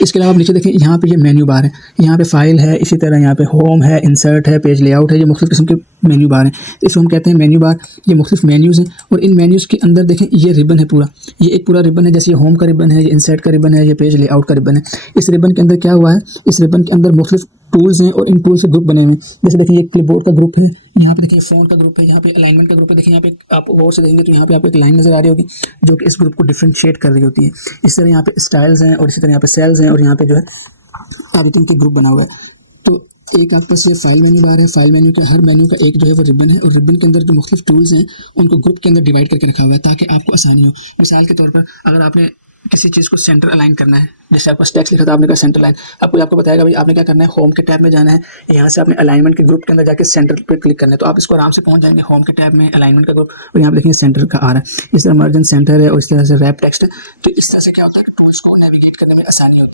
इसके अलावा आप नीचे देखें, यहाँ पे ये मेन्यू बार है, यहाँ पे फाइल है, इसी तरह यहाँ पे होम है, इंसर्ट है, पेज लेआउट है, ये मुख्तलिफ किस्म के मेन्यू बार हैं। इसको हम कहते हैं मेन्यू बार। ये मुख्तलिफ मेन्यूज़ हैं और इन मेन्यूज़ के अंदर देखें ये रिबन है पूरा, ये एक पूरा रिबन है, जैसे ये होम का रिबन है, ये इंसर्ट का रिबन है, ये पेज लेआउट का रिबन है। इस रिबन के अंदर क्या हुआ है, इस रिबन के अंदर मुख्तलिफ टूल्स हैं और इन टूल्स से ग्रुप बने हुए हैं। जैसे देखिए ये क्लिपबोर्ड का ग्रुप है, यहाँ पे देखिए फ़ोन का ग्रुप है, यहाँ पे अलाइनमेंट का ग्रुप है। देखिए यहाँ पे आप गौर से देखेंगे तो यहाँ पे आपको एक लाइन नज़र आ रही होगी जो कि इस ग्रुप को डिफरेंशिएट कर रही होती है। इस तरह यहाँ पे स्टाइल्स हैं और इसी तरह यहाँ पे सेल्स हैं और यहाँ पे जो है एडिटिंग के ग्रुप बना हुआ है। तो एक आपके पास ये फाइल मेन्यू बार है, फाइल मेन्यू का हर मेन्यू का एक जो है वो रिबन है और रिबन के अंदर जो मुख्तलिफ टूल्स हैं उनको ग्रुप के अंदर डिवाइड करके रखा हुआ है ताकि आपको आसानी हो। मिसाल के तौर पर अगर आपने किसी चीज़ को सेंटर अलाइन करना है, जैसे आपका टेक्स्ट लिखा था, आपने कहा सेंटर लाइन, आपको बताएगा भाई आपने क्या करना है, होम के टैब में जाना है, यहाँ से आपने अलाइनमेंट के ग्रुप के अंदर जाके सेंटर पे क्लिक करना है, तो आप इसको आराम से पहुंच जाएंगे होम के टैब में, अलाइनमेंट का ग्रुप, और यहाँ पे देखेंगे सेंटर का आ रहा है। इस तरह मर्जन सेंटर है और इस तरह से रैप टेक्स्ट है। तो इस तरह से क्या होता है कि टूल्स को नेविगेट करने में आसानी होती है।